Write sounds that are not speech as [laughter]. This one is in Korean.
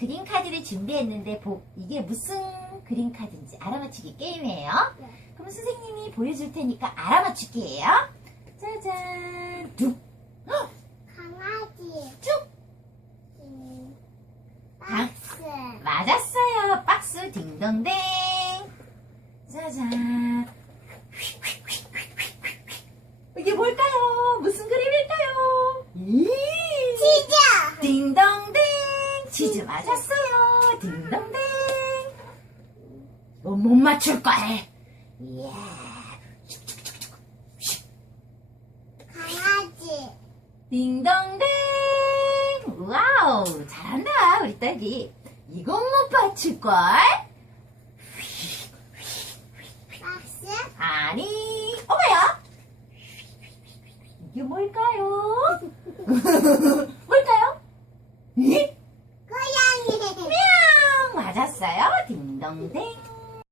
그림 카드를 준비했는데 보- 이게 무슨 그림 카드인지 알아맞히기 게임이에요. 네. 그럼 선생님이 보여줄 테니까 알아맞출게요. 짜잔, 뚝, 강아지. 쭉. 음, 강- 박스. 맞았어요. 박스 딩동댕. 짜잔. 이게 뭘까요? 무슨 그림일까요? 이 치즈. 딩동댕. 치즈 맞았어요. 딩동댕. 이거 못 맞출 거야. 이야. 강아지. 딩동댕. 와우. 잘한다. 우리 딸기. 이건 못 맞출걸? 박스. 아니, 어머야! 이게 뭘까요? [laughs] 뭘까요? 이? 맞았어요. 딩동댕.